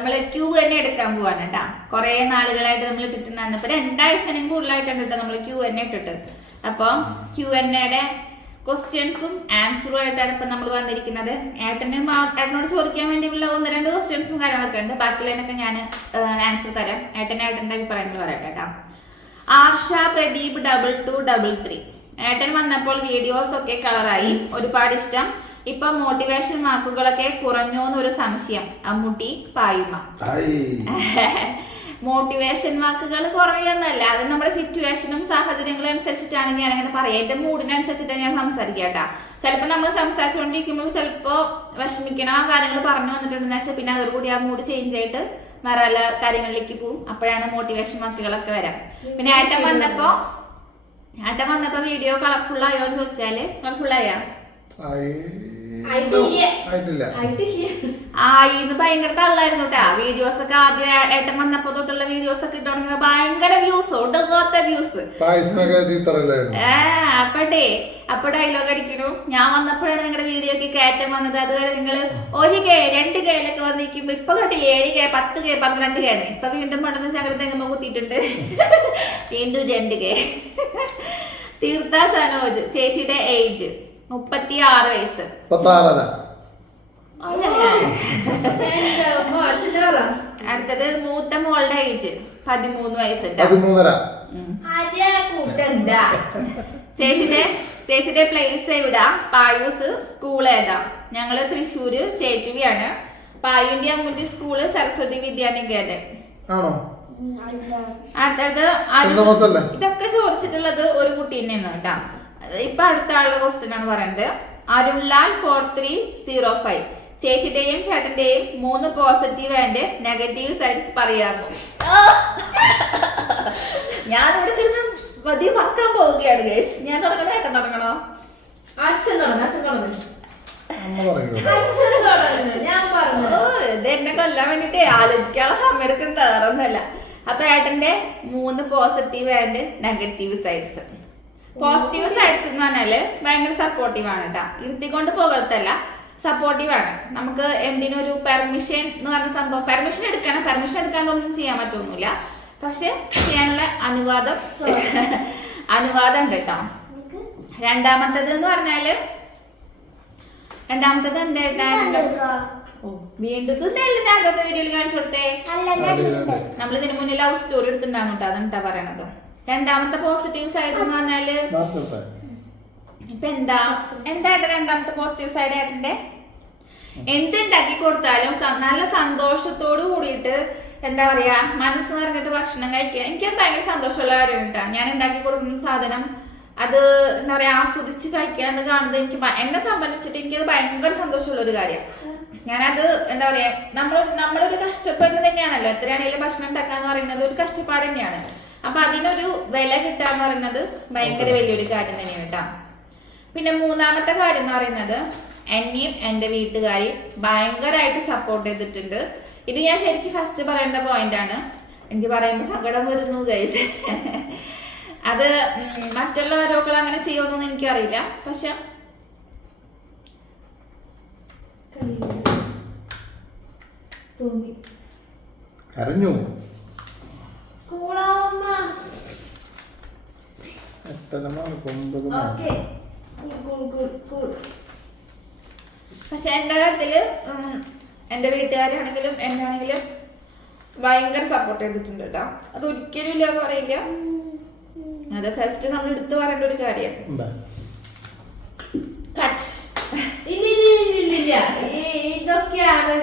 നമ്മൾ ക്യൂബ് തന്നെ എടുക്കാൻ പോവാണ് കേട്ടാ കുറെ നാളുകളായിട്ട് നമ്മൾ കിട്ടുന്ന ഇപ്പൊ രണ്ടാഴ്ചനും കൂടുതലായിട്ടാണ് കേട്ടോ നമ്മൾ ക്യൂ എന്നെ ഇട്ടിട്ട്. അപ്പം ക്യൂ എന്നയുടെ ക്വസ്റ്റ്യൻസും ആൻസറും ആയിട്ടാണ് ഇപ്പൊ നമ്മൾ വന്നിരിക്കുന്നത്. ഏട്ടനും ഏട്ടനോട് ചോദിക്കാൻ വേണ്ടിയുള്ള ഒന്ന് രണ്ട് ക്വസ്റ്റ്യൻസും കാര്യങ്ങളൊക്കെ ഉണ്ട്. ബാക്കിയുള്ളതിനൊക്കെ ഞാൻ ആൻസർ തരാം. ഏട്ടൻ ഏട്ടന്റെ അഭിപ്രായങ്ങൾ പറയട്ടെ കേട്ടോ Arsha Pradeep double two double three ഏട്ടൻ വന്നപ്പോൾ വീഡിയോസ് ഒക്കെ കളറായി ഒരുപാട് ഇഷ്ടം. ഇപ്പൊ മോട്ടിവേഷൻ വാക്കുകളൊക്കെ കുറഞ്ഞു എന്നൊരു സംശയം അമ്മുട്ടി പായുമ. മോട്ടിവേഷൻ വാക്കുകൾ കുറയൊന്നല്ല അത് നമ്മുടെ സിറ്റുവേഷനും സാഹചര്യങ്ങളും അനുസരിച്ചിട്ടാണ് ഞാൻ അങ്ങനെ പറയാം. എന്റെ മൂഡിനനുസരിച്ചിട്ടാണ് ഞാൻ സംസാരിക്കാട്ടാ ചിലപ്പോ ചിലപ്പോൾ നമ്മൾ സംസാരിച്ചുകൊണ്ടിരിക്കുമ്പോൾ ചിലപ്പോൾ വിഷമിക്കണം. ആ കാര്യങ്ങൾ പറഞ്ഞു വന്നിട്ടുണ്ടെന്ന് വെച്ചാൽ പിന്നെ അതോടുകൂടി ആ മൂഡ് ചേഞ്ച് ആയിട്ട് വേറെ വല്ല കാര്യങ്ങളിലേക്ക് പോകും. അപ്പോഴാണ് മോട്ടിവേഷൻ വാക്കുകളൊക്കെ വരാം. പിന്നെ ഏട്ടൻ വന്നപ്പോ ഏട്ടൻ വന്നപ്പോ വീഡിയോ കളർഫുൾ ആയോ എന്ന് ചോദിച്ചാൽ? കളർഫുൾ ആയാ? ആയിട്ടില്ല. ഭയങ്കര തള്ളായിരുന്നു കേട്ടാ. വീഡിയോസ് ഒക്കെ ആദ്യം ഏട്ടൻ വന്നപ്പോ തൊട്ടുള്ള വീഡിയോസ് ഒക്കെ ഇട്ടോണെങ്കിൽ ഭയങ്കര വ്യൂസ് ഒടുങ്ങാത്ത വ്യൂസ് അപ്പട്ടേ അപ്പടേ അപ്പൊ ഡയലോഗ് അടിക്കണു. ഞാൻ വന്നപ്പോഴാണ് നിങ്ങളുടെ വീഡിയോ ഒക്കെ കയറ്റം വന്നത്. അതുവരെ നിങ്ങൾ ഒരു കെ രണ്ട് കെയിലൊക്കെ വന്നിരിക്കുമ്പോ ഇപ്പൊ കണ്ടില്ലേ ഏഴ് കെ പത്ത് കെ പന്ത്രണ്ട് കെ ഇപ്പൊ വീണ്ടും പടന്ന് ചകര തെങ്ങുമ്പോ കുത്തിയിട്ടുണ്ട്. വീണ്ടും രണ്ട് കെ. തീർത്ഥ സനോജ് ചേച്ചിയുടെ ഏജ് മുപ്പത്തി ആറ് വയസ്സ് അടുത്തത് മൂത്ത മോളുടെ ഏജ് പതിമൂന്ന് വയസ്സ് ട്ടോ. പതിമൂന്നര. ഉം. ആര്യ കൂട്ടണ്ട? ചേച്ചിന്റെ ചേച്ചിന്റെ പ്ലേസ് എവിടാ? പായൂസ് സ്കൂൾ ഏതാ? ഞങ്ങൾ തൃശ്ശൂര് ചേറ്റുവിയാണ് പായുവിന്റെ അമ്മൂന്റെ സ്കൂൾ സരസ്വതി വിദ്യാനികേതൻ. ആണോ? അടുത്തത്? ഇതൊക്കെ ചോദിച്ചിട്ടുള്ളത് ഒരു കുട്ടി തന്നെയാണ് കേട്ടാ. ഇപ്പൊ അടുത്ത ആളുടെ ക്വസ്റ്റ്യൻ ആണ് പറയുന്നത് Arunlal four three zero five ചേച്ചിന്റെയും ചേട്ടന്റെയും മൂന്ന് പോസിറ്റീവ് ആൻഡ് നെഗറ്റീവ് സൈഡ്സ് പറയാമോ? ഞാൻ ഇവിടെ കിടന്ന് മതി മറക്കാൻ പോവുകയാണ് ഗൈസ് ഞാൻ തുടങ്ങണോ? ഏട്ടൻ തുടങ്ങണോ? അച്ഛൻ തുടങ്ങ അച്ഛൻ തുടങ്ങി. അമ്മ പറയൂ അച്ഛൻ തുടങ്ങ ഞാൻ പറഞ്ഞു. ഓ ഇത് എന്നെ കൊല്ലാൻ വേണ്ടിട്ട് ആലോചിക്കാനുള്ള സമയം എടുക്കുന്ന തയ്യാറൊന്നുമല്ല അപ്പൊ ഏട്ടന്റെ മൂന്ന് positive and negative sides positive sides എന്ന് പറഞ്ഞാൽ ഭയങ്കര സപ്പോർട്ടീവ് ആണ് കേട്ടോ ഇരുത്തിക്കൊണ്ട് പോകത്തല്ല സപ്പോർട്ടീവ് ആണ്. നമുക്ക് എന്തിനും ഒരു പെർമിഷൻ എന്ന് പറഞ്ഞ സംഭവം പെർമിഷൻ എടുക്കണം പെർമിഷൻ എടുക്കാനൊന്നും ചെയ്യാൻ പറ്റൊന്നുമില്ല. പക്ഷെ ചെയ്യാനുള്ള അനുവാദം അനുവാദം ഉണ്ട് കേട്ടോ രണ്ടാമത്തത് എന്ന് പറഞ്ഞാൽ രണ്ടാമത്തത് എന്തായിട്ടാണ് ഓ വീണ്ടും വീഡിയോയിൽ കാണിച്ചു കൊടുത്തേ. നമ്മൾ ഇതിന് മുന്നിൽ ലവ് സ്റ്റോറി എടുത്തിട്ടുണ്ടാകും കേട്ടോ അതെന്താ പറയണത്. രണ്ടാമത്തെ പോസിറ്റീവ് സൈഡ് എന്ന് പറഞ്ഞാൽ ഇപ്പൊ എന്താ? എന്തായിട്ട് രണ്ടാമത്തെ പോസിറ്റീവ് സൈഡ് ഏട്ടന്റെ എന്തുണ്ടാക്കി കൊടുത്താലും നല്ല സന്തോഷത്തോട് കൂടിയിട്ട് എന്താ പറയാ മനസ്സ് നിറഞ്ഞിട്ട് ഭക്ഷണം കഴിക്കുക. എനിക്കത് ഭയങ്കര സന്തോഷമുള്ള കാര്യം കേട്ടോ. ഞാൻ ഉണ്ടാക്കി കൊടുക്കുന്ന സാധനം അത് എന്താ പറയാ ആസ്വദിച്ച് കഴിക്കുക എന്ന് കാണുന്നത് എനിക്ക് എന്നെ സംബന്ധിച്ചിട്ട് എനിക്കത് ഭയങ്കര സന്തോഷമുള്ള ഒരു കാര്യമാണ്. ഞാനത് എന്താ പറയാ നമ്മൾ നമ്മളൊരു കഷ്ടപ്പെടുന്നത് തന്നെയാണല്ലോ. എത്രയാണെങ്കിലും ഭക്ഷണം ഉണ്ടാക്കാന്ന് പറയുന്നത് ഒരു കഷ്ടപ്പാട് തന്നെയാണ്. അപ്പൊ അതിനൊരു വില കിട്ടാന്ന് പറയുന്നത് ഭയങ്കര വലിയൊരു കാര്യം തന്നെയാണ് കേട്ടോ. പിന്നെ മൂന്നാമത്തെ കാര്യം എന്ന് പറയുന്നത് എന്നെയും എന്റെ വീട്ടുകാരെയും ഭയങ്കരമായിട്ട് സപ്പോർട്ട് ചെയ്തിട്ടുണ്ട്. ഇത് ഞാൻ ശരിക്കും ഫസ്റ്റ് പറയേണ്ട പോയിന്റ് ആണ്. എനിക്ക് പറയുമ്പോൾ സങ്കടം വരുന്നു ഗൈസ് അത് മറ്റുള്ളവരൊക്കെ അങ്ങനെ ചെയ്യുമെന്നൊന്നും എനിക്കറിയില്ല. പക്ഷെ തോന്നി കരഞ്ഞു. എട്ടര മാർക്ക് ഒമ്പത് mark okay cool cool cool പക്ഷെ എന്റെ കാര്യത്തിൽ എന്റെ വീട്ടുകാരാണെങ്കിലും എന്നാണെങ്കിലും ഭയങ്കര സപ്പോർട്ട് ചെയ്തിട്ടുണ്ട് കേട്ടോ. അത് ഒരിക്കലും ഇല്ല എന്ന് പറയില്ല. അത് ഫസ്റ്റ് നമ്മൾ എടുത്തു പറയേണ്ട ഒരു കാര്യം. കട്ട് ഇതൊക്കെയാണ്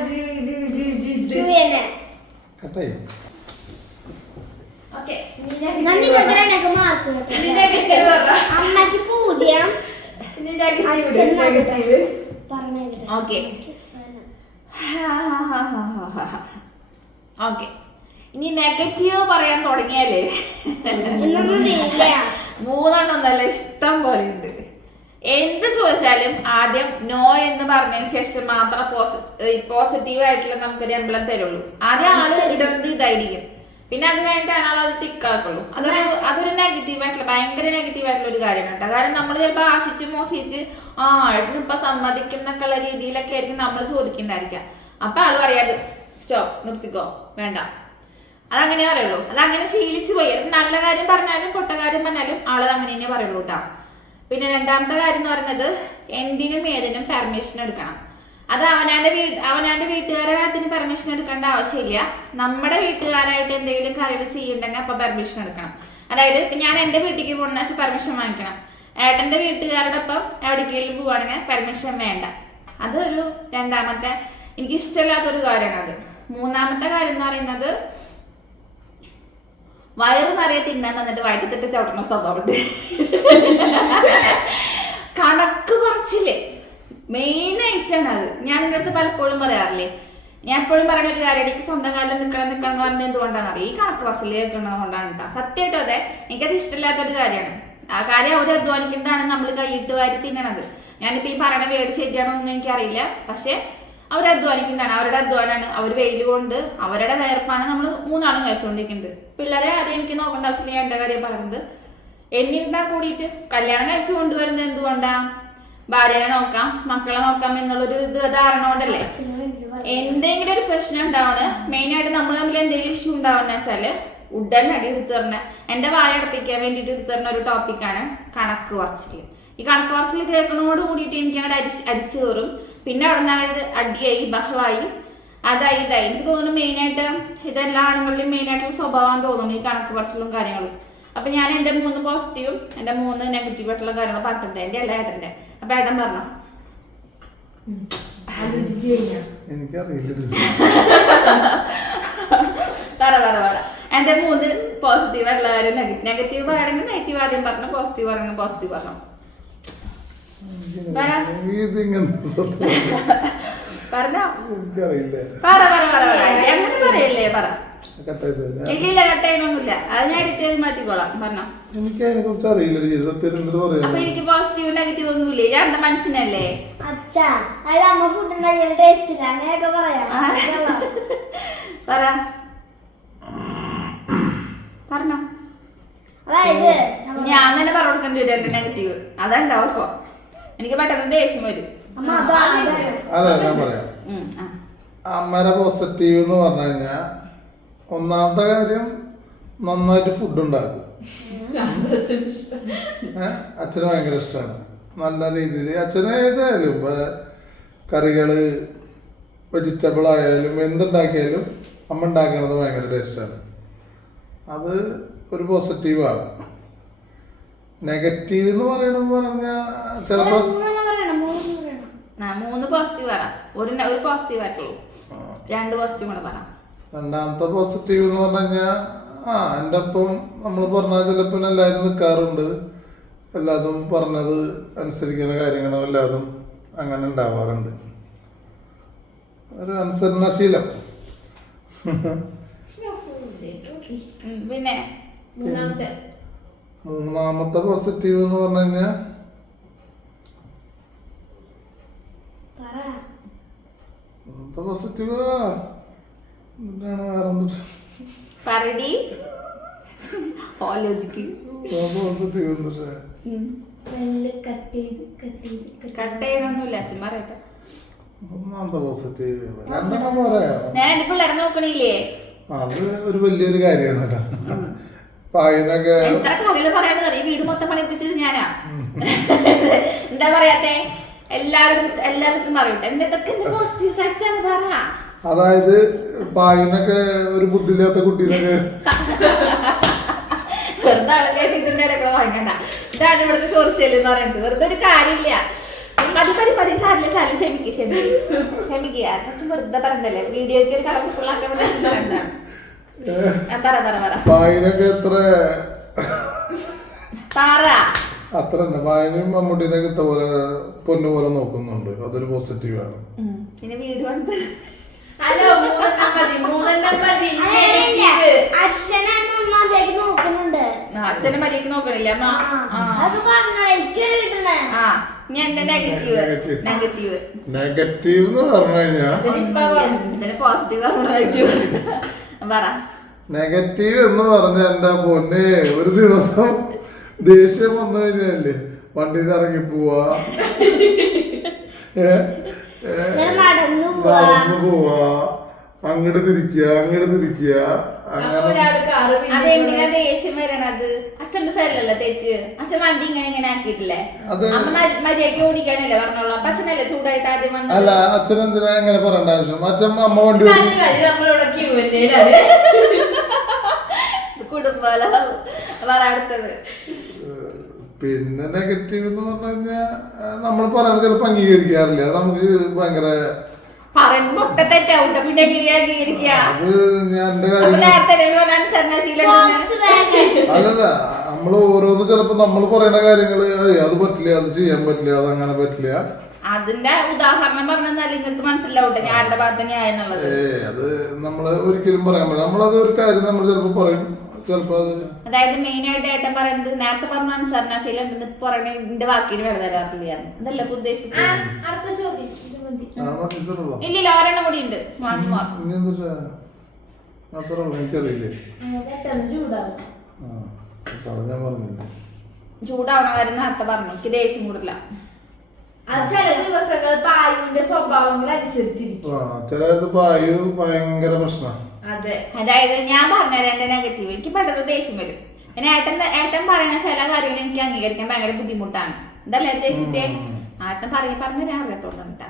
കട്ടായി അമ്മയ്ക്ക് പൂജ്യം. ഓക്കെ. ഓക്കെ. ഇനി നെഗറ്റീവ് പറയാൻ തുടങ്ങിയാലേ? മൂന്നെണ്ണം നല്ല ഇഷ്ടം പോലെ ഉണ്ട്. എന്ത് ചോദിച്ചാലും ആദ്യം നോ എന്ന് പറഞ്ഞതിന് ശേഷം മാത്രം പോസിറ്റീവ് ആയിട്ടുള്ള നമുക്കൊരു എംബ്ലം തരുള്ളൂ. ആദ്യം ആൾ ഇടുന്നത് ഇതായിരിക്കും. പിന്നെ അത് കഴിഞ്ഞിട്ടാണ് അത് അത് തിക്കാക്കുള്ളൂ അതൊരു അതൊരു നെഗറ്റീവ് ആയിട്ടുള്ള ഭയങ്കര നെഗറ്റീവ് ആയിട്ടുള്ള ഒരു കാര്യമാണ് കേട്ടോ. കാരണം നമ്മൾ ചിലപ്പോൾ ആശിച്ച് മോഹിച്ച് ആ ഏട്ടന് ഇപ്പൊ സമ്മതിക്കും എന്നൊക്കെയുള്ള രീതിയിലൊക്കെ ആയിരിക്കും നമ്മൾ ചോദിക്കണ്ടായിരിക്കാം. അപ്പൊ ആൾ പറയാത് സ്റ്റോപ്പ് നിർത്തിക്കോ വേണ്ട. അതങ്ങനെ പറയുള്ളൂ. അതങ്ങനെ ശീലിച്ചു പോയി. നല്ല കാര്യം പറഞ്ഞാലും പൊട്ട കാര്യം പറഞ്ഞാലും ആളത് അങ്ങനെ തന്നെ പറയുള്ളൂ കേട്ടോ. പിന്നെ രണ്ടാമത്തെ കാര്യം എന്ന് പറയുന്നത് എന്തിനും ഏതിനും പെർമിഷൻ എടുക്കണം. അത് അവനാന്റെ വീ അവനാന്റെ വീട്ടുകാരെ കാര്യത്തിന് പെർമിഷൻ എടുക്കേണ്ട ആവശ്യമില്ല. നമ്മുടെ വീട്ടുകാരായിട്ട് എന്തെങ്കിലും കാര്യങ്ങൾ ചെയ്യുന്നുണ്ടെങ്കിൽ അപ്പൊ പെർമിഷൻ എടുക്കണം. അതായത് ഞാൻ എന്റെ വീട്ടിലേക്ക് പോകണ പെർമിഷൻ വാങ്ങിക്കണം. ഏട്ടന്റെ വീട്ടുകാരുടെ ഒപ്പം എവിടേക്കെങ്കിലും പോവാണെങ്കിൽ പെർമിഷൻ വേണ്ട. അതൊരു രണ്ടാമത്തെ എനിക്ക് ഇഷ്ടമില്ലാത്തൊരു കാര്യമാണ് അത്. മൂന്നാമത്തെ കാര്യം എന്ന് പറയുന്നത് വയറ് നിറയെ തിന്നാൻ തന്നിട്ട് വയറ്റത്തിട്ട് ചവിട്ടണ സ്വഭാവമുണ്ട്. കണക്ക് കുറച്ചില്ലേ? മെയിൻ ആയിട്ടാണ് അത്. ഞാൻ നിങ്ങളുടെ അടുത്ത് പലപ്പോഴും പറയാറില്ലേ? ഞാൻ എപ്പോഴും പറയുന്ന ഒരു കാര്യം എനിക്ക് സ്വന്തം കാലം നിൽക്കണം നിൽക്കണം എന്ന് പറഞ്ഞത് എന്തുകൊണ്ടാണെന്ന് അറിയാം ഈ കണക്ക് ബസ്സിൽ കേൾക്കുന്നത് കൊണ്ടാണ് കേട്ടോ. സത്യമായിട്ടും അതെ. എനിക്കത് ഇഷ്ടമില്ലാത്തൊരു കാര്യമാണ്. ആ കാര്യം അവർ അധ്വാനിക്കുന്നതാണ് നമ്മൾ കൈയിട്ട് വാരി തിന്നണത്. ഞാനിപ്പോ ഈ പറയണ വേട് ശരിയാണോന്നും എനിക്കറിയില്ല. പക്ഷേ അവർ അധ്വാനിക്കുന്നതാണ്. അവരുടെ അധ്വാനമാണ്. അവർ വെയിൽ കൊണ്ട് അവരുടെ വേർപ്പാണ് നമ്മൾ മൂന്നാളും കഴിച്ചുകൊണ്ടിരിക്കുന്നത് പിള്ളേരെ അത് എനിക്ക് നോക്കേണ്ട ആവശ്യമില്ല. ഞാൻ എന്റെ കാര്യം പറയുന്നത്. എന്നിരുന്നാൽ കൂടിയിട്ട് കല്യാണം കഴിച്ചു കൊണ്ടുവരുന്നത് എന്തുകൊണ്ടാ? ഭാര്യനെ നോക്കാം മക്കളെ നോക്കാം എന്നുള്ളൊരു ഇത് ധാരണ കൊണ്ടല്ലേ? എന്തെങ്കിലും ഒരു പ്രശ്നം ഉണ്ടാവണ മെയിൻ ആയിട്ട് നമ്മൾ തമ്മിൽ എന്തെങ്കിലും ഇഷ്യൂ ഉണ്ടാവുന്ന വെച്ചാൽ ഉടനടി എടുത്തു തരുന്ന എന്റെ വായ അടപ്പിക്കാൻ വേണ്ടിയിട്ട് എടുത്തു തരുന്ന ഒരു ടോപ്പിക്കാണ് കണക്ക് കുറച്ചിട്ട് ഈ കണക്ക് പറച്ചിൽ കേൾക്കണോട് കൂടിയിട്ട് എനിക്ക് അങ്ങനെ അരിച്ച് അരിച്ചു കയറും പിന്നെ അവിടെ നിന്ന് അടിയായി ബഹളായി. അതായി ഇതായി. എനിക്ക് തോന്നുന്നു മെയിനായിട്ട് ഇതെല്ലാ മെയിൻ മെയിനായിട്ടുള്ള സ്വഭാവം തോന്നുന്നു ഈ കണക്ക് പറച്ചിലും കാര്യങ്ങളും. അപ്പൊ ഞാൻ എന്റെ മൂന്ന് പോസിറ്റീവും എന്റെ മൂന്ന് നെഗറ്റീവ് ആയിട്ടുള്ള കാര്യങ്ങൾ പറഞ്ഞിട്ടുണ്ട്. എന്റെ അല്ല ഏട്ടന്റെ. അപ്പൊ ഏട്ടൻ പറഞ്ഞു. പറ പറ പറ. എന്റെ മൂന്ന് പോസിറ്റീവ് ആയിട്ടുള്ള കാര്യം നെഗറ്റീവ് പറയണമെങ്കിൽ നെഗറ്റീവ് ആദ്യം പറഞ്ഞു? പോസിറ്റീവ് പറയണമെങ്കിൽ പോസിറ്റീവ് പറഞ്ഞു? പറഞ്ഞോ പറ പറ പറ പറ. അങ്ങനെ പറയല്ലേ? പറ. കട്ടായത് ഇല്ല ഇല്ല കട്ടയൊന്നുമില്ല അത് ഞാൻ എഡിറ്റ് ചെയ്ത് മാറ്റിക്കോളാം. പറഞ്ഞോ. എനിക്ക് അതിനെ കുറിച്ച് അറിയില്ല ജീവിതത്തിൽ എന്ത് പറയാ അപ്പൊ എനിക്ക് പോസിറ്റീവ് നെഗറ്റീവ് ഒന്നുമില്ലേ. ഞാൻ എന്റെ മനുഷ്യനല്ലേ? അച്ഛാ അത് അമ്മ ഫുഡ് ഉണ്ടാക്കിയ ടേസ്റ്റ് ഇല്ല. അങ്ങനെയൊക്കെ പറയാം. പറ. പറഞ്ഞോ. അതായത് ഞാൻ തന്നെ പറഞ്ഞു കൊടുക്കേണ്ടി വരും എന്റെ നെഗറ്റീവ് അതുണ്ടാവും ഇപ്പൊ. എനിക്ക് പെട്ടെന്ന് ദേഷ്യം വരും. അതെ ഞാൻ പറയാം. അമ്മയുടെ പോസിറ്റീവ് എന്ന് പറഞ്ഞു കഴിഞ്ഞാൽ ഒന്നാമത്തെ കാര്യം നന്നായിട്ട് ഫുഡ് ഉണ്ടാക്കും? അച്ഛന് ഭയങ്കര ഇഷ്ടമാണ് നല്ല രീതിയിൽ അച്ഛന് ഏതായാലും ഇപ്പൊ കറികൾ വെജിറ്റബിൾ ആയാലും എന്തുണ്ടാക്കിയാലും അമ്മ ഉണ്ടാക്കണത് ഭയങ്കര ടേസ്റ്റാണ്. അത് ഒരു പോസിറ്റീവാണ് നെഗറ്റീവ് എന്ന് പറയണമെന്ന് പറഞ്ഞാൽ ചിലപ്പോൾ മൂന്ന് പോസിറ്റീവ് പറ ഒരു ഒരു പോസിറ്റീവ് ആയിട്ടുള്ളൂ. രണ്ട് പോസിറ്റീവ് കൂടെ പറ. രണ്ടാമത്തെ പോസിറ്റീവ് എന്ന് പറഞ്ഞു കഴിഞ്ഞാൽ ആ എന്റെ ഒപ്പം നമ്മൾ പറഞ്ഞാൽ ചിലപ്പോൾ എല്ലാവരും നിൽക്കാറുണ്ട് എല്ലാതും പറഞ്ഞത് അനുസരിക്കുന്ന കാര്യങ്ങളും എല്ലാതും അങ്ങനെ ഉണ്ടാവാറുണ്ട്. ഒരു അനുസരണശീലം പിന്നെ മൂന്നാമത്തെ. മൂന്നാമത്തെ പോസിറ്റീവ് എന്ന് പറഞ്ഞു കഴിഞ്ഞാൽ പോസിറ്റീവ് പറടി. കട്ട് ചെയ്യണമൊന്നുമില്ല അച്ഛൻ പറയട്ടെ. പോസിറ്റീവ് രണ്ടെണ്ണം പറയാം ഞാൻ പിള്ളേരെ നോക്കണില്ലേ? അത് ഒരു വലിയൊരു കാര്യമാണ് കേട്ടോ എത്ര കാര്യങ്ങൾ ഈ വീട് മൊത്തം പണിപ്പിച്ചത് ഞാനാ. എന്താ പറയാത്തെ? എല്ലാവരും എല്ലാവർക്കും അറിയട്ടെ എന്തൊക്കെ പോസിറ്റീവ് സൈഡ്സ് ആണ് പറ. അതായത് പായനൊക്കെ ഒരു ബുദ്ധിയില്ലാത്ത കുട്ടീനൊക്കെ. വെറുതെ ആളുകൾ ഇതിന്റെ ഇടയ്ക്ക് വാങ്ങണ്ട ഇതാണ് ഇവിടുത്തെ എന്ന് പറയുന്നത്. വെറുതെ ഒരു കാര്യമില്ല. മതി മതി മതി. സാറില്ല സാറില്ല ക്ഷമിക്കുക ക്ഷമിക്കുക ക്ഷമിക്കുക കുറച്ച് വെറുതെ പറഞ്ഞല്ലേ. വീഡിയോക്ക് ഒരു പറഞ്ഞതാണ്. ആ, പറ പറ പറ. പായനൊക്കെ എത്ര? പറ. അത്ര തന്നെ. പായനും മമ്മൂട്ടിനൊക്കെ പോലെ പൊന്നു പോലെ നോക്കുന്നുണ്ട്. അതൊരു പോസിറ്റീവാണ് ആണ്. പിന്നെ വീട് പണിത്. ഹലോ മൂന്നെണ്ണം മതി മൂന്നെണ്ണം മതി. അങ്ങനെയില്ല. negative. അച്ഛനെ നോക്കുന്നുണ്ട്. ആ, അച്ഛനെ മര്യാദയ്ക്ക് നോക്കണില്ല അമ്മ. ആ ഇനി എന്റെ നെഗറ്റീവ് നെഗറ്റീവ് നെഗറ്റീവ് എന്ന് പറഞ്ഞു കഴിഞ്ഞാൽ പോസിറ്റീവ് നെഗറ്റീവ് പറ. നെഗറ്റീവ് എന്ന് പറഞ്ഞ എന്റെ പൊന്നെ? ഒരു ദിവസം ദേഷ്യം വന്നു കഴിഞ്ഞാലേ വണ്ടിയിൽ നിന്ന് ഇറങ്ങി പോവാ. നടന്നു പോവാ. അങ്ങോട്ട് തിരിക്കുക അങ്ങോട്ട് തിരിക്കുക അങ്ങനെ ദേഷ്യം വരണത്? അച്ഛന്റെ തെറ്റ്? അച്ഛൻ വണ്ടി ഇങ്ങനെ ഇങ്ങനെ ആക്കിയിട്ടില്ലേ? അമ്മ മ- മര്യാദയ്ക്ക് ഓടിക്കാനല്ലേ പറഞ്ഞോളൂ. അപ്പൊ അച്ഛനല്ലേ ചൂടായിട്ട് ആദ്യം അല്ല അച്ഛൻ എന്തിനാ എങ്ങനെ പറയേണ്ട ആവശ്യം? അച്ഛൻ അമ്മ വണ്ടി ഓടിക്കും നമ്മളിവിടെ ക്യൂ എന്റെയിലാണ് കുടുംബല പറ അടുത്തത്. പിന്നെ നെഗറ്റീവ് എന്ന് പറഞ്ഞു കഴിഞ്ഞാൽ നമ്മൾ പറയണത് ചിലപ്പോൾ അംഗീകരിക്കാറില്ല. അത് നമുക്ക് ഭയങ്കര അത് ഞാൻ കാര്യം അല്ലല്ല നമ്മൾ ഓരോന്ന് ചിലപ്പോ നമ്മൾ പറയുന്ന കാര്യങ്ങൾ "ഏയ് അത് പറ്റില്ല അത് ചെയ്യാൻ പറ്റില്ല അത് അങ്ങനെ പറ്റില്ല. അതിന്റെ ഉദാഹരണം പറഞ്ഞാൽ നിങ്ങൾക്ക് മനസ്സിലാവട്ടെ ഞാൻ ആരുടെ ഭാഗത്ത് ന്യായെന്നുള്ളത് ഏ അത് നമ്മൾ ഒരിക്കലും പറയാൻ പറ്റില്ല. നമ്മളത് ഒരു കാര്യം നമ്മൾ ചിലപ്പോ പറയും. അതായത് മെയിൻ ആയിട്ട് ഏട്ടൻ പറയുന്നത് നേരത്തെ പറഞ്ഞ അനുസരണശീലം ഉണ്ടെന്ന് പറയണ എന്റെ വാക്കിന് വെറുതെ തരാറില്ല അതല്ല ഇപ്പൊ ഉദ്ദേശിച്ചത്? അടുത്ത ചോദ്യം. ഇത് മതി. ആ മറ്റേ ഇല്ലില്ല ഒരെണ്ണം കൂടി ഉണ്ട്. ചൂടാവണ കാര്യം നേരത്തെ പറഞ്ഞു. എനിക്ക് ദേഷ്യം കൂടില്ല ചില ദിവസങ്ങൾ പായുവിന്റെ സ്വഭാവങ്ങൾ അനുസരിച്ചിരിക്കും. ആ ചിലത് പായു ഭയങ്കര പ്രശ്നമാണ് അതായത് ഞാൻ പറഞ്ഞത് എന്റെ നെഗറ്റീവ് എനിക്ക് പെട്ടെന്ന് ദേഷ്യം വരും. പിന്നെ ഏട്ടൻ ഏട്ടൻ പറയുന്ന ചില കാര്യങ്ങൾ എനിക്ക് അംഗീകരിക്കാൻ ഭയങ്കര ബുദ്ധിമുട്ടാണ്. എന്തല്ലേ ഉദ്ദേശിച്ചേ? ഏട്ടൻ പറഞ്ഞ് പറഞ്ഞ ഞാൻ അറിയത്തോണ്ടാ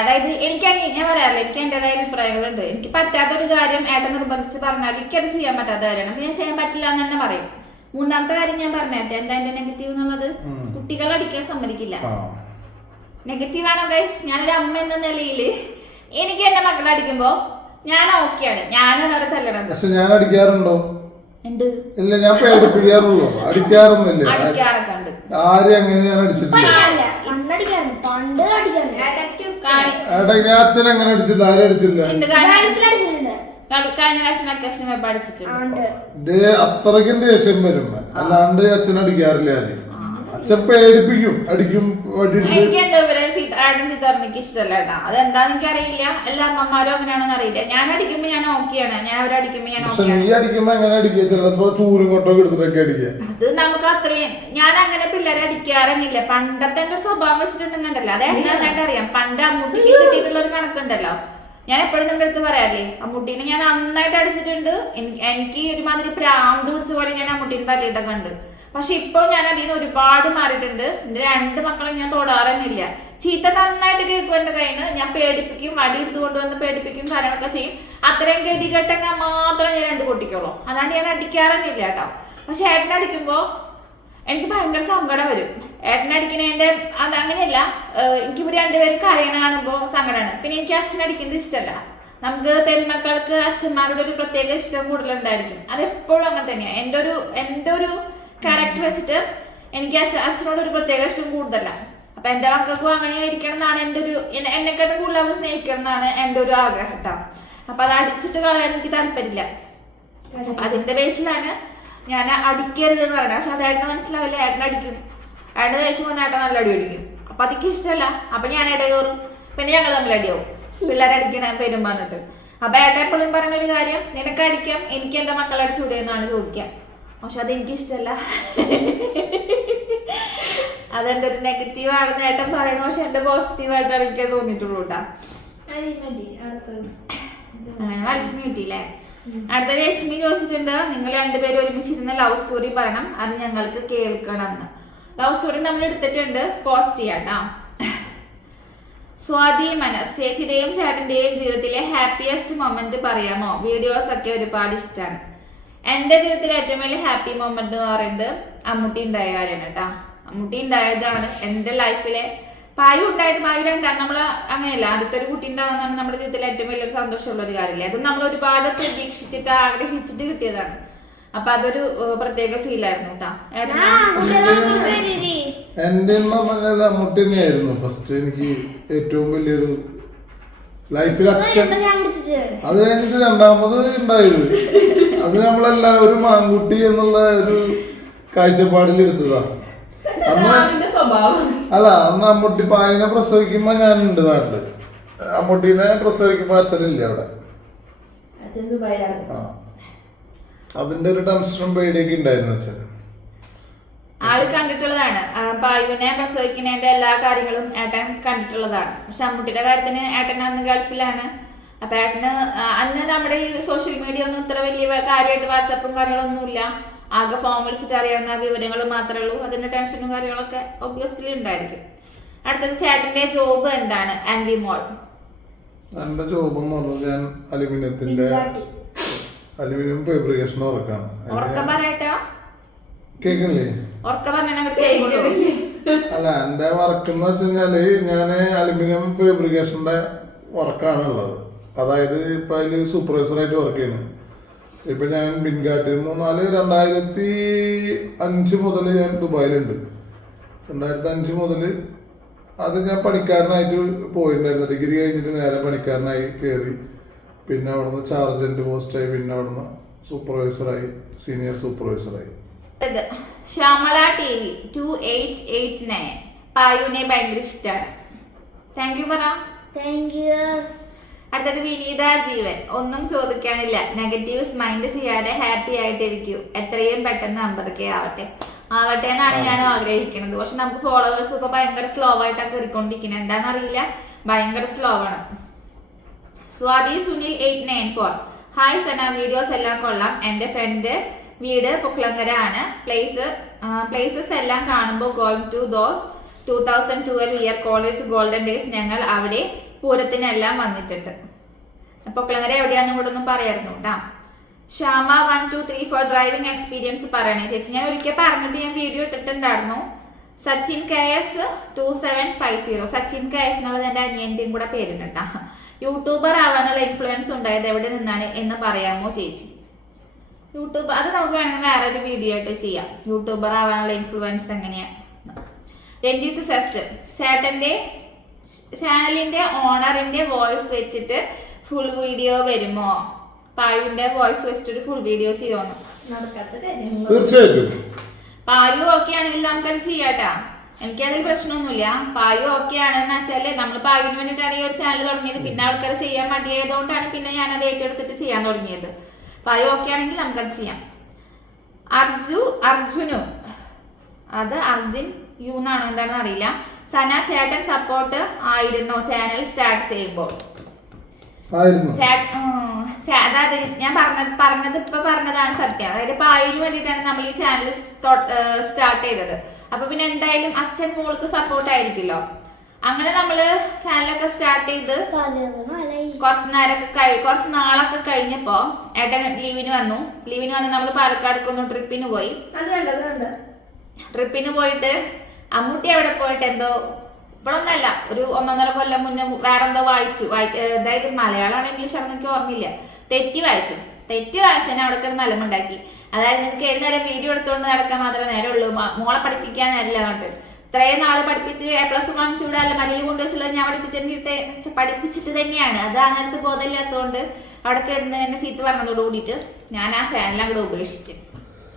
അതായത് എനിക്ക് ഞാൻ പറയാറില്ല എനിക്ക് എന്റേതായ അഭിപ്രായങ്ങളുണ്ട്. എനിക്ക് പറ്റാത്തൊരു കാര്യം ഏട്ടൻ നിർബന്ധിച്ച് പറഞ്ഞാൽ എനിക്കത് ചെയ്യാൻ പറ്റാത്ത കാര്യമാണ്. അപ്പൊ ഞാൻ ചെയ്യാൻ പറ്റില്ല എന്ന് തന്നെ പറയും. മൂന്നാമത്തെ കാര്യം ഞാൻ പറഞ്ഞേട്ടെ എന്താ എന്റെ നെഗറ്റീവ് എന്നുള്ളത്? കുട്ടികൾ അടിക്കാൻ സമ്മതിക്കില്ല. നെഗറ്റീവാണോ നെഗറ്റീവ് ആണോ ഗൈസ് ഞാനൊരു അമ്മ എന്ന നിലയിൽ എനിക്ക് എന്റെ മക്കളെ അടിക്കുമ്പോ ഞാൻ ഓക്കെയാണ് ഞാനാണ് അവരെ തല്ലണത്. പക്ഷെ ഞാൻ അടിക്കാറുണ്ടോ? ഉണ്ട് ഇല്ല ഞാൻ പേടിപ്പിക്കാറുള്ളൂ അടിക്കാറൊന്നുമില്ല. അടിക്കാറൊക്കെ ഉണ്ട്. ആരെയും അങ്ങനെ ഞാൻ അടിച്ചിട്ടില്ല. ഇടയ്ക്ക് അച്ഛൻ അങ്ങനെ അടിച്ചില്ല ആരും അടിച്ചില്ല. അത്രയ്ക്കും ദേഷ്യം വരും. അല്ലാണ്ട് അച്ഛൻ അടിക്കാറില്ല ആരും അച്ഛൻ പേടിപ്പിക്കും. അടിക്കും വടിയിട്ട് എനിക്ക് എന്താ ഇഷ്ടമല്ല കേട്ടോ. എനിക്ക് ഇഷ്ടമല്ല അതെന്താന്ന് എനിക്ക് അറിയില്ല എല്ലാ അമ്മമാരും അങ്ങനെയാണെന്ന് അറിയില്ല. ഞാൻ അടിക്കുമ്പോ ഞാൻ ഓക്കെയാണ് ഞാൻ അവരെ അടിക്കുമ്പോ ഞാൻ പക്ഷെ ഓക്കെയാണ് നീ അടിക്കുമ്പോ എങ്ങനെ അടിക്കുക? ചിലപ്പോ ചൂരും കൊട്ടൊക്കെ എടുത്തിട്ടൊക്കെ അടിക്കുക. അത് നമുക്ക് അത്രയും ഞാൻ അങ്ങനെ പിള്ളേരെ അടിക്കാറന്നില്ല പണ്ടത്തെ എന്റെ സ്വഭാവം വെച്ചിട്ടുണ്ടെന്നുണ്ടല്ലോ. അതെ എന്താന്നായിട്ട് അറിയാം പണ്ട് അമ്മൂട്ടിക്ക് കിട്ടിയിട്ടുള്ള ഒരു കണക്കുണ്ടല്ലോ. ഞാൻ എപ്പോഴും നമ്മുടെ അടുത്ത് പറയാറില്ലേ അമ്മൂട്ടീനെ ഞാൻ നന്നായിട്ട് അടിച്ചിട്ടുണ്ട്. എനിക്ക് എനിക്ക് ഒരുമാതിരി പ്രാന്ത് പിടിച്ച പോലെ ഞാൻ അമ്മൂട്ടീനെ തല്ലിയിട്ടൊക്കെ ഉണ്ട്. പക്ഷെ ഇപ്പൊ ഞാൻ അതിൽ നിന്ന് ഒരുപാട് മാറിയിട്ടുണ്ട്. എന്റെ രണ്ട് മക്കളെ ഞാൻ തൊടാറന്നില്ല ചീത്ത നന്നായിട്ട് കേൾക്കും എന്റെ കയ്യിൽ നിന്ന് ഞാൻ പേടിപ്പിക്കും വടി എടുത്തു കൊണ്ടുവന്ന് പേടിപ്പിക്കും കാര്യങ്ങളൊക്കെ ചെയ്യും. അത്രയും ഗതി ഘട്ടങ്ങൾ മാത്രം ഞാൻ രണ്ട് പൊട്ടിക്കോളൂ. അല്ലാണ്ട് ഞാൻ അടിക്കാറന്നില്ല കേട്ടോ. പക്ഷെ ഏട്ടനടിക്കുമ്പോ എനിക്ക് ഭയങ്കര സങ്കടം വരും. ഏട്ടനടിക്കണേന്റെ അത് അങ്ങനെയല്ല. എനിക്ക് ഇവർ രണ്ടുപേരും കരയണ കാണുമ്പോൾ സങ്കടമാണ് പിന്നെ എനിക്ക് അച്ഛനടിക്കുന്നത് ഇഷ്ടമല്ല നമുക്ക് പെൺമക്കൾക്ക് അച്ഛന്മാരുടെ ഒരു പ്രത്യേക ഇഷ്ടം കൂടുതലുണ്ടായിരിക്കും. അത് എപ്പോഴും അങ്ങനെ തന്നെയാണ് എന്റെ ഒരു എന്റെ ഒരു ക്യാരക്ടർ വെച്ചിട്ട് എനിക്ക് അച്ഛ അച്ഛനോട് ഒരു പ്രത്യേക ഇഷ്ടം കൂടുതലാണ് അപ്പൊ എന്റെ മക്കൾക്കും അങ്ങനെ ആയിരിക്കണം എന്നാണ് എന്റെ ഒരു എന്നെ- എന്നെക്കാട്ടും കൂടുതൽ അവർ സ്നേഹിക്കണം എന്നാണ് എന്റെ ഒരു ആഗ്രഹം കേട്ടോ അപ്പൊ അത് അടിച്ചിട്ട് കളയാൻ എനിക്ക് താല്പര്യമില്ല. അതിന്റെ ബേസിലാണ് ഞാൻ അടിക്കരുത് എന്ന് പറയുന്നത്. പക്ഷെ അത് ഏട്ടന് മനസ്സിലാവില്ല. ഏട്ടൻ അടിക്കും. ഏട്ടൻ ദേഷ്യം വന്ന ഏട്ടൻ നല്ല അടി അടിക്കും. അപ്പൊ അതൊക്കെ ഇഷ്ടമല്ല. അപ്പൊ ഞാൻ ഇട കയറും. പിന്നെ ഞങ്ങൾ തമ്മിൽ അടിയാവും. പിള്ളേരെ അടിക്കണ പെരുമാറിട്ട് അപ്പൊ ഏട്ടൻ എപ്പോഴും പറഞ്ഞൊരു കാര്യം നിനക്ക് അടിക്കാം. എനിക്ക് എന്റെ മക്കളെ എന്നാണ് ചോദിക്കുക. പക്ഷെ അത് എനിക്ക് ഇഷ്ടമല്ല അതെന്റെ ഒരു നെഗറ്റീവ് ആണെന്ന് ഏട്ടൻ പറയുന്നു. പക്ഷെ എന്റെ പോസിറ്റീവ് ആയിട്ടാണ് എനിക്ക് തോന്നിയിട്ടുള്ളൂ കേട്ടാ. അടുത്ത ദിവസം. അങ്ങനെ മത്സ്യം കിട്ടിയില്ലേ? അടുത്ത രശ്മി ചോദിച്ചിട്ടുണ്ട്. നിങ്ങൾ രണ്ടുപേരും ഒരുമിച്ചിരുന്ന ലവ് സ്റ്റോറി പറയണം. അത് ഞങ്ങൾക്ക് കേൾക്കണം എന്ന് ലവ് സ്റ്റോറി നമ്മൾ എടുത്തിട്ടുണ്ട്. പോസ്റ്റ് ചെയ്യാട്ടോ സ്വാതി മന ചേച്ചിയുടെയും ചേട്ടന്റെയും ജീവിതത്തിലെ ഹാപ്പിയസ്റ്റ് മൊമെന്റ് പറയാമോ? വീഡിയോസ് ഒക്കെ ഒരുപാട് ഇഷ്ടമാണ് എന്റെ ജീവിതത്തിലെ ഏറ്റവും വലിയ ഹാപ്പി മൊമെന്റ് എന്ന് പറയുന്നത് അമ്മൂട്ടി ഉണ്ടായ കാര്യമാണ് കേട്ടോ. അമ്മൂട്ടി ഉണ്ടായതാണ് എന്റെ ലൈഫിലെ പായു ഉണ്ടായത് പായു രണ്ടാം. നമ്മൾ അങ്ങനെയല്ല ആദ്യത്തെ ഒരു കുട്ടി ഉണ്ടാവുന്നതാണ് നമ്മുടെ ജീവിതത്തിലെ ഏറ്റവും വലിയൊരു സന്തോഷമുള്ള ഒരു കാര്യമില്ലേ? അത് നമ്മൾ ഒരുപാട് പ്രതീക്ഷിച്ചിട്ട് ആഗ്രഹിച്ചിട്ട് കിട്ടിയതാണ്. അപ്പൊ അതൊരു പ്രത്യേക ഫീൽ ആയിരുന്നു കേട്ടോ. എന്റെ അമ്മൂട്ടി തന്നെയായിരുന്നു. ഫസ്റ്റ് എനിക്ക് ഏറ്റവും വലിയൊരു ലൈഫിൽ അച്ഛൻ. അത് കഴിഞ്ഞിട്ട് രണ്ടാമത് ഉണ്ടായത്. അത് നമ്മളെല്ലാവരും ആൺകുട്ടി എന്നുള്ള ഒരു കാഴ്ചപ്പാടിൽ എടുത്തതാ. അന്ന് സ്വഭാവം. അല്ല അന്ന് അമ്മൂട്ടി പായനെ പ്രസവിക്കുമ്പോ ഞാനുണ്ട് നാട്ടിൽ. അമ്മൂട്ടീനെ പ്രസവിക്കുമ്പോ അച്ഛനില്ല അവിടെ. ആ. അതിന്റെ ഒരു ടെൻഷനും പേടിയൊക്കെ ഉണ്ടായിരുന്നു അച്ഛൻ. ആൾ കണ്ടിട്ടുള്ളതാണ്. പായുവിനെ പ്രസവിക്കുന്നതിന്റെ എല്ലാ കാര്യങ്ങളും ഏട്ടൻ കണ്ടിട്ടുള്ളതാണ്. പക്ഷെ അമ്മൂട്ടിയുടെ കാര്യത്തിന് ഏട്ടൻ അന്ന് ഗൾഫിലാണ്. അപ്പൊ ഏട്ടന് അന്ന് നമ്മുടെ ഈ സോഷ്യൽ മീഡിയ ഒന്നും ഇത്ര വലിയ കാര്യമായിട്ട് വാട്സാപ്പും കാര്യങ്ങളൊന്നും ഇല്ല. ആകെ ഫോം വിളിച്ചിട്ട് അറിയാവുന്ന വിവരങ്ങൾ മാത്രമേ ഉള്ളൂ. അതിന്റെ ടെൻഷനും കാര്യങ്ങളൊക്കെ ഒബ്വിയസ്ലി ഉണ്ടായിരിക്കും. അടുത്തത് ചേട്ടന്റെ ജോബ് എന്താണ്? ആൻഡി മോൾ എന്റെ ജോബ് എന്ന് പറഞ്ഞത് ഞാൻ അലുമിനിയത്തിന്റെ അലുമിനിയം ഫാബ്രിക്കേഷൻ വർക്കാണ് ഉറക്കം പറയട്ടോ. കേക്കണില്ലേ അല്ല എന്റെ വർക്ക് എന്ന് വെച്ച് കഴിഞ്ഞാൽ ഞാൻ അലുമിനിയം ഫാബ്രിക്കേഷന്റെ വർക്കാണ് ഉള്ളത് അതായത് ഇപ്പൊ അതിൽ സൂപ്പർവൈസർ ആയിട്ട് വർക്ക് ചെയ്യുന്നു ഇപ്പൊ ഞാൻ ബിൻകാട്ടിൽ മൂന്നാൽ രണ്ടായിരത്തി അഞ്ച് മുതൽ ഞാൻ ദുബായിലുണ്ട്. രണ്ടായിരത്തി അഞ്ച് മുതൽ അത് ഞാൻ പണിക്കാരനായിട്ട് പോയിട്ടുണ്ടായിരുന്നു ഡിഗ്രി കഴിഞ്ഞിട്ട് നേരെ പണിക്കാരനായി കയറി പിന്നെ അവിടുന്ന് ചാർജന്റ് പോസ്റ്റായി പിന്നെ അവിടുന്ന് സൂപ്പർവൈസറായി senior സൂപ്പർവൈസറായി Shyamala T V two eight eight nine പായുവിനെ ഭയങ്കര ഇഷ്ടമാണ് താങ്ക് യു പറ. താങ്ക് യു അടുത്തത് വിനീത ജീവൻ. ഒന്നും ചോദിക്കാനില്ല. നെഗറ്റീവ്സ് മൈൻഡ് ചെയ്യാതെ ഹാപ്പി ആയിട്ടിരിക്കൂ. എത്രയും പെട്ടെന്ന് അമ്പതൊക്കെ ആവട്ടെ. ആവട്ടെ എന്നാണ് ഞാൻ ആഗ്രഹിക്കുന്നത്. പക്ഷെ നമുക്ക് ഫോളോവേഴ്സ് ഇപ്പൊ ഭയങ്കര സ്ലോ ആയിട്ടാണ് കയറിക്കൊണ്ടിരിക്കുന്നത് എന്താണെന്നറിയില്ല ഭയങ്കര സ്ലോ ആണ്. Swathi Sunil eight nine four hi Sana videos എല്ലാം കൊള്ളാം. എന്റെ ഫ്രണ്ട് വീട് പൊക്ലങ്കര ആണ്. പ്ലേസ് പ്ലേസസ് എല്ലാം കാണുമ്പോൾ going to those two thousand twelve year college golden days ഞങ്ങൾ അവിടെ പൂരത്തിനെല്ലാം വന്നിട്ടുണ്ട്. പൊക്കളങ്കര എവിടെയാണെന്നും കൂടെ ഒന്നും പറയായിരുന്നു കേട്ടാ. Shyama one two three four driving experience പറയണേ. ചേച്ചി ഞാൻ ഒരിക്കൽ പറഞ്ഞിട്ട് ഞാൻ വീഡിയോ ഇട്ടിട്ടുണ്ടായിരുന്നു. Sachin K S two seven five zero Sachin K S എന്നുള്ളത് എന്റെ അനിയന്റെയും കൂടെ പേരുണ്ട് യൂട്യൂബർ ആവാനുള്ള ഇൻഫ്ലുവൻസ് ഉണ്ടായത് എവിടെ നിന്നാണ് എന്ന് പറയാമോ ചേച്ചി? യൂട്യൂബ് അത് നമുക്ക് വേണമെങ്കിൽ വേറെ ഒരു വീഡിയോ ആയിട്ട് ചെയ്യാം. യൂട്യൂബർ ആവാനുള്ള ഇൻഫ്ലുവൻസ് എങ്ങനെയാണ് രഞ്ജിത്ത് സെസ്റ്റ് ചേട്ടന്റെ ചാനലിന്റെ ഓണറിന്റെ വോയിസ് വെച്ചിട്ട് ഫുൾ വീഡിയോ വരുമോ? പായുവിന്റെ വോയിസ് വെച്ചിട്ട് ഒരു ഫുൾ വീഡിയോ ചെയ്യുമോ നടക്കാത്ത കാര്യങ്ങൾ തീർച്ചയായിട്ടും. പായു ഓക്കെ ആണെങ്കിൽ നമുക്കത് ചെയ്യാട്ടാ. എനിക്കതിൽ പ്രശ്നമൊന്നുമില്ല. പായു ഓക്കെ ആണെന്ന് വെച്ചാൽ നമ്മൾ പായുവിന് വേണ്ടിയിട്ടാണ് ഈ ഒരു ചാനൽ തുടങ്ങിയത്. പിന്നെ ആൾക്കാർ ചെയ്യാൻ മടിയായതുകൊണ്ടാണ് പിന്നെ ഞാൻ അത് ഏറ്റെടുത്തിട്ട് ചെയ്യാൻ തുടങ്ങിയത്. പായു ഓക്കെ ആണെങ്കിൽ നമുക്കത് ചെയ്യാം. അർജു അർജുനു. അത് അർജുൻ യു എന്നാണോ എന്താണെന്ന് അറിയില്ല. സന ചേട്ടൻ സപ്പോർട്ട് ആയിരുന്നു ചാനൽ സ്റ്റാർട്ട് ചെയ്യുമ്പോൾ. അതായത് ഞാൻ പറഞ്ഞത് പറഞ്ഞത് ഇപ്പൊ പറഞ്ഞതാണ് സത്യം. അതായത് ഇപ്പൊ ആയിന് വേണ്ടിയിട്ടാണ് നമ്മൾ ഈ ചാനൽ സ്റ്റാർട്ട് ചെയ്തത്. അപ്പൊ പിന്നെ എന്തായാലും അച്ഛൻ മോൾക്ക് സപ്പോർട്ട് ആയിരിക്കുമല്ലോ. അങ്ങനെ നമ്മൾ ചാനലൊക്കെ സ്റ്റാർട്ട് ചെയ്ത് കുറച്ച് നേരമൊക്കെ കഴി കുറച്ച് നാളൊക്കെ കഴിഞ്ഞപ്പോ ഏട്ടൻ ലീവിന് വന്നു. ലീവിന് വന്ന് നമ്മൾ പാലക്കാട് ഒന്ന് ട്രിപ്പിന് പോയി. അത് വേണ്ട വേണ്ട. ട്രിപ്പിന് പോയിട്ട് അമ്മൂട്ടി അവിടെ പോയിട്ട് എന്തോ ഇപ്പോഴൊന്നല്ല ഒരു ഒന്നൊന്നര കൊല്ലം മുന്നേ വേറെ എന്തോ വായിച്ചു. വായി- അതായത് മലയാളമാണ് ആണെന്ന് എനിക്ക് ഓർമ്മയില്ല. തെറ്റി വായിച്ചു. തെറ്റി വായിച്ചതിനെ അവിടെ കിടന്ന് അലമുണ്ടാക്കി അതായത് നിനക്ക് ഏത് നേരം വീഡിയോ എടുത്തുകൊണ്ട് നടക്കാൻ മാത്രമേ നേരമുള്ളൂ. ഉള്ളൂ മോളെ പഠിപ്പിക്കാൻ നേരമില്ല എന്നുണ്ട് ഇത്രയും നാൾ പഠിപ്പിച്ച് എ പ്ലസ് വാങ്ങിച്ചു വിടാല്ല മലയിൽ കൊണ്ടുവച്ചുള്ളത് ഞാൻ പഠിപ്പിച്ചിട്ട് പഠിപ്പിച്ചിട്ട് തന്നെയാണ്. അത് അങ്ങനത്തെ ബോധമില്ലാത്തതുകൊണ്ട് അവിടെ കിടന്ന് എന്നെ ചീത്ത പറഞ്ഞതോട് കൂടിയിട്ട് ഞാൻ ആ ചാനൽ അങ്ങോട്ട് ഉപേക്ഷിച്ച്.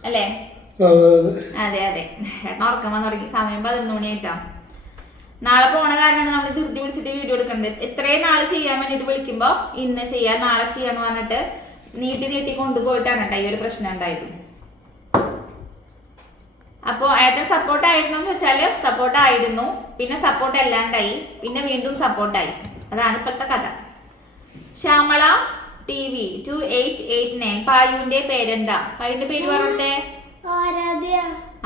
അല്ലേ? അതെ അതെ. ഏട്ടൻ ഉറക്കം വന്ന് തുടങ്ങി. സമയം പതിനൊന്ന് മണിയായിട്ടാ. നാളെ പോണ കാരണമാണ് നമ്മൾ ധൃതി പിടിച്ചിട്ട് വീഡിയോ എടുക്കേണ്ടത്. ഇത്രയും നാൾ ചെയ്യാൻ വേണ്ടിട്ട് വിളിക്കുമ്പോ ഇന്ന് ചെയ്യാം നാളെ ചെയ്യാന്ന് പറഞ്ഞിട്ട് നീട്ടി നീട്ടി കൊണ്ടുപോയിട്ടാണ് കേട്ടോ ഈ ഒരു പ്രശ്നം ഉണ്ടായത്. അപ്പോ ഏട്ടൻ സപ്പോർട്ട് ആയിരുന്നു എന്ന് വെച്ചാൽ സപ്പോർട്ട് ആയിരുന്നു. പിന്നെ സപ്പോർട്ട് അല്ലാണ്ടായി പിന്നെ വീണ്ടും സപ്പോർട്ടായി അതാണ് ഇപ്പോഴത്തെ കഥ. Shyamala T V two eight eight nine പായുവിന്റെ പേരെന്താ? പായുവിന്റെ പേര് പറഞ്ഞിട്ടേ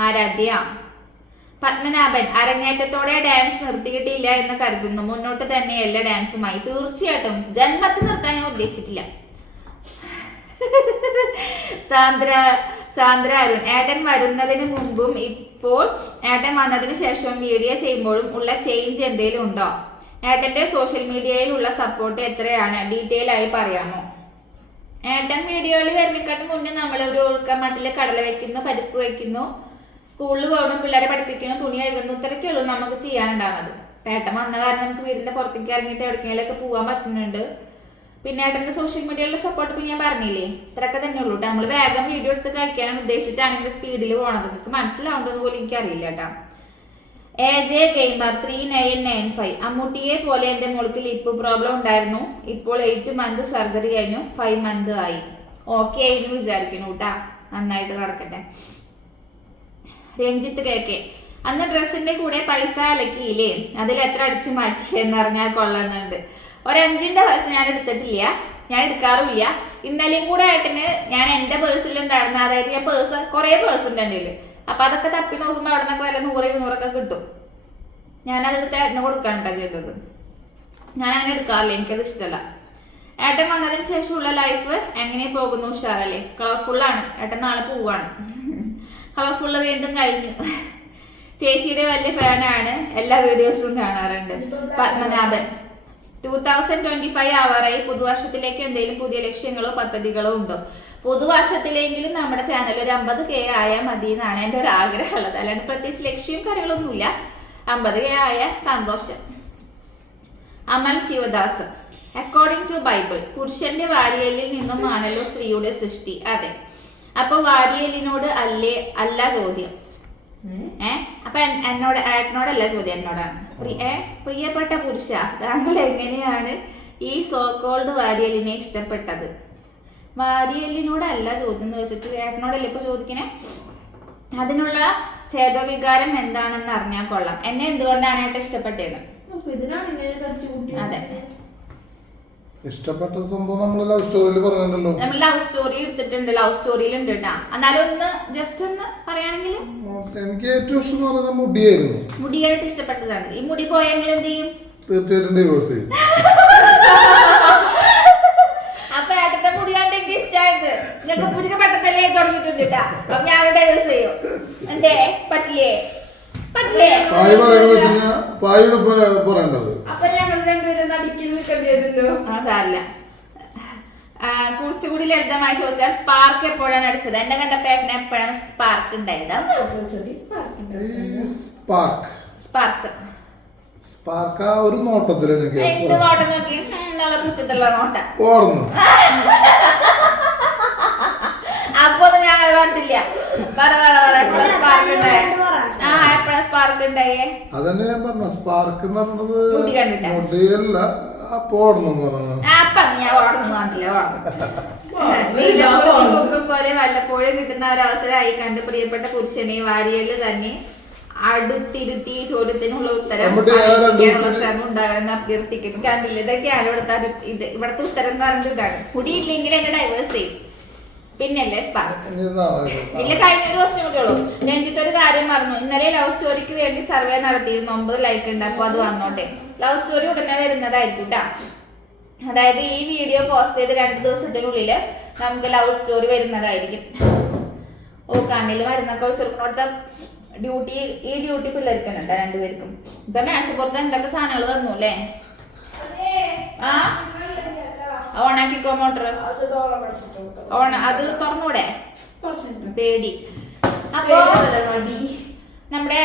ആരാധ്യ. പത്മനാഭൻ അരങ്ങേറ്റത്തോടെ ഡാൻസ് നിർത്തിയിട്ടില്ല എന്ന് കരുതുന്നു. മുന്നോട്ട് തന്നെയല്ല ഡാൻസുമായി തീർച്ചയായിട്ടും ജന്മത്തിൽ നിർത്താൻ ഞാൻ ഉദ്ദേശിച്ചിട്ടില്ല. സാന്ദ്ര സാന്ദ്ര അരുൺ ഏട്ടൻ വരുന്നതിന് മുമ്പും ഇപ്പോൾ ഏട്ടൻ വന്നതിന് ശേഷവും വീഡിയോ ചെയ്യുമ്പോഴും ഉള്ള ചേഞ്ച് എന്തെങ്കിലും ഉണ്ടോ? ഏട്ടന്റെ സോഷ്യൽ മീഡിയയിലുള്ള സപ്പോർട്ട് എത്രയാണ്? ഡീറ്റെയിൽ ആയി പറയാമോ? ഏട്ടൻ വീഡിയോയിൽ വരുന്നേക്കാട്ടും മുന്നേ നമ്മൾ ഒരു ഒഴുക്കമട്ടിൽ കടല വെക്കുന്നു പരിപ്പ് വെക്കുന്നു. സ്കൂളിൽ പോകണം പിള്ളേരെ പഠിപ്പിക്കുന്നു തുണി കഴുകുന്നു ഇത്രയൊക്കെ ഉള്ളൂ നമുക്ക് ചെയ്യാനുണ്ടാവുന്നത്. ഏട്ടൻ വന്ന കാരണം നമുക്ക് വീടിന്റെ പുറത്തേക്ക് ഇറങ്ങിയിട്ട് എവിടേക്കെങ്കിലൊക്കെ പോകാൻ പറ്റുന്നുണ്ട്. പിന്നെ ഏട്ടന്റെ സോഷ്യൽ മീഡിയയിലുള്ള സപ്പോർട്ട് ഇപ്പം ഞാൻ പറഞ്ഞില്ലേ? ഇത്രയൊക്കെ തന്നെ ഉള്ളൂ നമ്മൾ വേഗം വീഡിയോ എടുത്ത് കഴിക്കാനാണ് ഉദ്ദേശിച്ചിട്ടാണെങ്കിൽ സ്പീഡിൽ പോകണത് നിങ്ങൾക്ക് മനസ്സിലാവുണ്ടെന്ന് പോലും എനിക്കറിയില്ല കേട്ടാ A J gamer three nine nine five അമ്മൂട്ടിയെ പോലെ എന്റെ മോൾക്ക് ലിപ്പ് പ്രോബ്ലം ഉണ്ടായിരുന്നു. ഇപ്പോൾ എയ്റ്റ് മന്ത് സർജറി കഴിഞ്ഞു. ഫൈവ് മന്ത് ആയി. ഓക്കെ ആയിരുന്നു വിചാരിക്കുന്നു കേട്ടാ നന്നായിട്ട് നടക്കട്ടെ. Ranjith K K. അന്ന് ഡ്രസ്സിന്റെ കൂടെ പൈസ അലക്കിയില്ലേ? അതിൽ എത്ര അടിച്ചു മാറ്റി എന്നറിഞ്ഞാൽ കൊള്ളുന്നുണ്ട് ഒരഞ്ചിന്റെ പൈസ ഞാൻ എടുത്തിട്ടില്ല. ഞാൻ എടുക്കാറുമില്ല. ഇന്നലെയും കൂടെ ഏട്ടന് ഞാൻ എന്റെ പേഴ്സിലുണ്ടായിരുന്ന അതായത് ഞാൻ പേഴ്സ് കുറെ പേഴ്സ് ഉണ്ട് അപ്പൊ അതൊക്കെ തപ്പി നോക്കുമ്പോൾ അവിടെ നിന്നൊക്കെ വല്ല നൂറ് ഇരുന്നൂറൊക്കെ കിട്ടും. ഞാൻ അതെടുത്ത് ഏട്ടനെ കൊടുക്കാണ്ടാ ചെയ്തത്. ഞാൻ അങ്ങനെ എടുക്കാറില്ല എനിക്കത് ഇഷ്ടമല്ല ഏട്ടൻ വന്നതിന് ശേഷമുള്ള ലൈഫ് എങ്ങനെ പോകുന്നു ഉഷാറല്ലേ? കളർഫുള്ളാണ് ഏട്ടൻ നാളെ പോവാണ്. കളർഫുള്ള് വീണ്ടും കഴിഞ്ഞു. ചേച്ചിയുടെ വലിയ ഫാനാണ് എല്ലാ വീഡിയോസും കാണാറുണ്ട്. Padmanabhan. Two thousand twenty five ആവാറായി പുതുവർഷത്തിലേക്ക് എന്തെങ്കിലും പുതിയ ലക്ഷ്യങ്ങളോ പദ്ധതികളോ ഉണ്ടോ? പുതുവർഷത്തിലെങ്കിലും നമ്മുടെ ചാനൽ ഒരു അമ്പത് കെ ആയാൽ മതി എന്നാണ് എന്റെ ഒരു ആഗ്രഹം ഉള്ളത് അല്ലാണ്ട് പ്രത്യേകിച്ച് ലക്ഷ്യവും കാര്യങ്ങളൊന്നുമില്ല. അമ്പത് കെ ആയ സന്തോഷം. Amal Sivadas. According to Bible പുരുഷന്റെ വാരിയലിൽ നിന്നും ആണല്ലോ സ്ത്രീയുടെ സൃഷ്ടി. അതെ. അപ്പൊ വാരിയലിനോട് അല്ലേ അല്ല ചോദ്യം. ഏ? അപ്പൊ എന്നോട് ഏട്ടനോടല്ല ചോദ്യം എന്നോടാണ്. പ്രിയപ്പെട്ട പുരുഷ താങ്കൾ എങ്ങനെയാണ് ഈ സോക്കോൾഡ് വാരിയലിനെ ഇഷ്ടപ്പെട്ടത്? വാരിയലിനോടല്ല ചോദ്യം എന്ന് വെച്ചിട്ട് ഏട്ടനോടല്ലേ ഇപ്പൊ ചോദിക്കണേ? അതിനുള്ള ഛേദവികാരം എന്താണെന്ന് അറിഞ്ഞാൽ കൊള്ളാം. എന്നെ എന്തുകൊണ്ടാണ് ഏട്ടൻ ഇഷ്ടപ്പെട്ടത് അതെ. ഇഷ്ടപ്പെട്ട സംഭവം നമ്മൾ ലവ് സ്റ്റോറിയിൽ പറഞ്ഞല്ലോ നമ്മൾ ലവ് സ്റ്റോറി എടുത്തിട്ടുണ്ട് ലവ് സ്റ്റോറിയിൽ ഉണ്ട് കേട്ടാ എന്നാലും ഒന്ന് ജസ്റ്റ് ഒന്ന് പറയുകയാണെങ്കിൽ എനിക്ക് ഏറ്റവും ഇഷ്ടം എന്ന് പറഞ്ഞാൽ മുടിയായിരുന്നു. മുടിയായിട്ട് ഇഷ്ടപ്പെട്ടതാണ്. ഈ മുടി പോയെങ്കിൽ എന്ത് ചെയ്യും? തീർച്ചയായിട്ടും ഡിവോഴ്സ് ചെയ്യും. അപ്പൊ ഏട്ടന്റെ മുടിയാണ്ട് എനിക്ക് ഇഷ്ടമായത് നിങ്ങൾക്ക് മുടിക്ക് പെട്ടതല്ലേ തുടങ്ങിയിട്ടുണ്ട് കേട്ടാ അപ്പൊ ഞാൻ ഡൈവേഴ്സ് ചെയ്യും. എന്തേ? പറ്റില്ലേ? പായ് പറയണത് പായോട് പറയേണ്ടത്. അപ്പൊ ഞങ്ങൾ രണ്ടുപേരും നടിക്കൽ നിൽക്കേണ്ടി വരുമല്ലോ. ആ സാറില്ല കുറച്ചുകൂടി ലളിതമായി ചോദിച്ചാൽ സ്പാർക്ക് എപ്പോഴാണ് അടിച്ചത്? എന്റെ കണ്ട ഏട്ടന് എപ്പോഴാണ് സ്പാർക്ക് ഉണ്ടായത്? സ്പാർക്ക് സ്പാർക്ക് സ്പാർക്ക് ആ ഒരു നോട്ടത്തിൽ എന്ത് നോട്ടം നോക്കി? നല്ല പുച്ചത്തുള്ള നോട്ടം. ഓർന്നു അപ്പൊ ഒന്നും ഞാൻ പറഞ്ഞില്ല പറ പറ പറ സ്പാർക്ക് ഉണ്ടായേ ആ എപ്പോഴാ സ്പാർക്ക് ഉണ്ടായേ? അതന്നെ ഞാൻ പറഞ്ഞ സ്പാർക്ക് എന്ന് പറഞ്ഞത്? മുടിയല്ല അപ്പൊ ആ, അപ്പൊ ഞാൻ വളർന്നു കണ്ടില്ല വളർന്നു പോലെ വല്ലപ്പോഴും കിട്ടുന്ന ഒരവസരമായി കണ്ട് പ്രിയപ്പെട്ട പുരുഷനെ വാരിയൽ തന്നെ അടുത്തിരുത്തി ചോദ്യത്തിനുള്ള ഉത്തരം ശ്രമം ഉണ്ടാകണമെന്ന് അഭ്യർത്ഥിക്കുന്നു. കണ്ടില്ല ഇതൊക്കെയാണ് ഇവിടുത്തെ ഇവിടുത്തെ ഉത്തരം എന്ന് പറഞ്ഞിട്ട് ഇതാണ്. മുടിയില്ലെങ്കിൽ എന്നെ ഡൈവേഴ്സ് ചെയ്യും. പിന്നല്ലേ പിന്നെ ഇല്ല കഴിഞ്ഞ ഒരു വർഷം കൂടിയുള്ളൂ ഉള്ളൂ. രഞ്ജിത്ത് ഒരു കാര്യം പറഞ്ഞു. ഇന്നലെ ലവ് സ്റ്റോറിക്ക് വേണ്ടി സർവേ നടത്തിയിരുന്നു. ഒമ്പത് ലൈക്ക് ഉണ്ട്. അപ്പൊ അത് വന്നോട്ടെ. ലവ് സ്റ്റോറി ഉടനെ വരുന്നതായിരിക്കും ട്ടാ. അതായത് ഈ വീഡിയോ പോസ്റ്റ് ചെയ്ത് രണ്ട് ദിവസത്തിനുള്ളിൽ നമുക്ക് ലവ് സ്റ്റോറി വരുന്നതായിരിക്കും. ഓ കണ്ണിൽ മരുന്നൊക്കെ വെച്ചെടുക്കണോടത്ത ഡ്യൂട്ടി ഈ ഡ്യൂട്ടി പിള്ളേർക്കുണ്ട് രണ്ടുപേർക്കും. ഇപ്പൊ മേശപ്പുറത്ത് എന്തൊക്കെ സാധനങ്ങൾ വന്നു അല്ലേ ആ? ഓണാക്കിക്കോ മോട്ടർ? ഓണ അത് തുറന്നൂടെ? പേടി. അപ്പോ നമ്മുടെ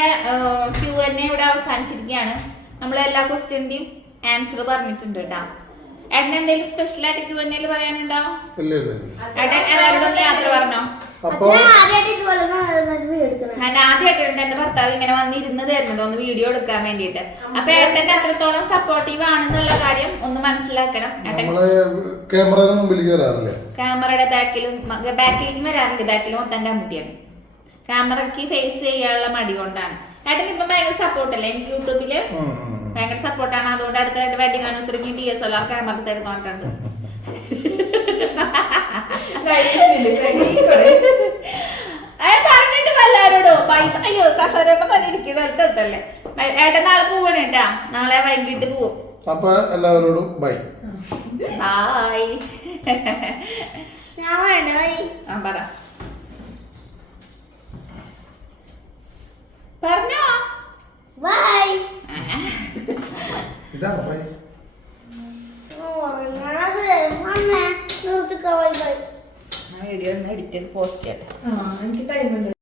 ക്യൂ എൻ ഇവിടെ അവസാനിച്ചിരിക്കുകയാണ്. നമ്മൾ എല്ലാ ക്വസ്റ്റ്യന്റെയും ആൻസർ പറഞ്ഞിട്ടുണ്ട് കേട്ടോ. ഏട്ടൻ എന്തെങ്കിലും സ്പെഷ്യൽ ആയിട്ട് ക്യൂ എൻ പറയാനുണ്ടോ? ഏട്ടൻ എല്ലാവരോടും യാത്ര പറഞ്ഞോ? ഞാൻ ആദ്യമായിട്ടുണ്ട് എന്റെ ഭർത്താവ് ഇങ്ങനെ വന്നിരുന്ന് തരുന്നത്. ഒന്ന് വീഡിയോ എടുക്കാൻ വേണ്ടിയിട്ട്. അപ്പൊ ഏട്ടന്റെ അത്രത്തോളം സപ്പോർട്ടീവ് ആണെന്നുള്ള കാര്യം ഒന്ന് മനസ്സിലാക്കണം. ക്യാമറയുടെ മുമ്പിലേക്ക് വരാറില്ല? ക്യാമറയുടെ ബാക്കിലും ബാക്കിലേക്ക് വരാറില്ല? ബാക്കിൽ മൊത്തം അമ്മൂട്ടിയാണ്. ക്യാമറയ്ക്ക് ഫേസ് ചെയ്യാനുള്ള മടി കൊണ്ടാണ്. ഏട്ടൻ ഇപ്പൊ ഭയങ്കര സപ്പോർട്ടല്ലേ എനിക്ക് യൂട്യൂബിൽ. ഭയങ്കര സപ്പോർട്ടാണ് അതുകൊണ്ട് അടുത്ത wedding ആനിവേഴ്സറിക്ക് D S L R camera തരുന്നോട്ടുണ്ട് പറഞ്ഞിട്ട് അയ്യോ തന്നെ ഏട്ടൻ നാളെ പോവണേട്ടാ നാളെ വൈകിട്ട് പോവും. അപ്പൊ എല്ലാവരോടും ബൈ. ബൈ ഞാൻ വേണ്ട ബൈ. ആ പറ. പറഞ്ഞോ. ബൈ. ഇതാണ്? ബൈ ആ എനിക്ക് ടൈം ഉണ്ട്.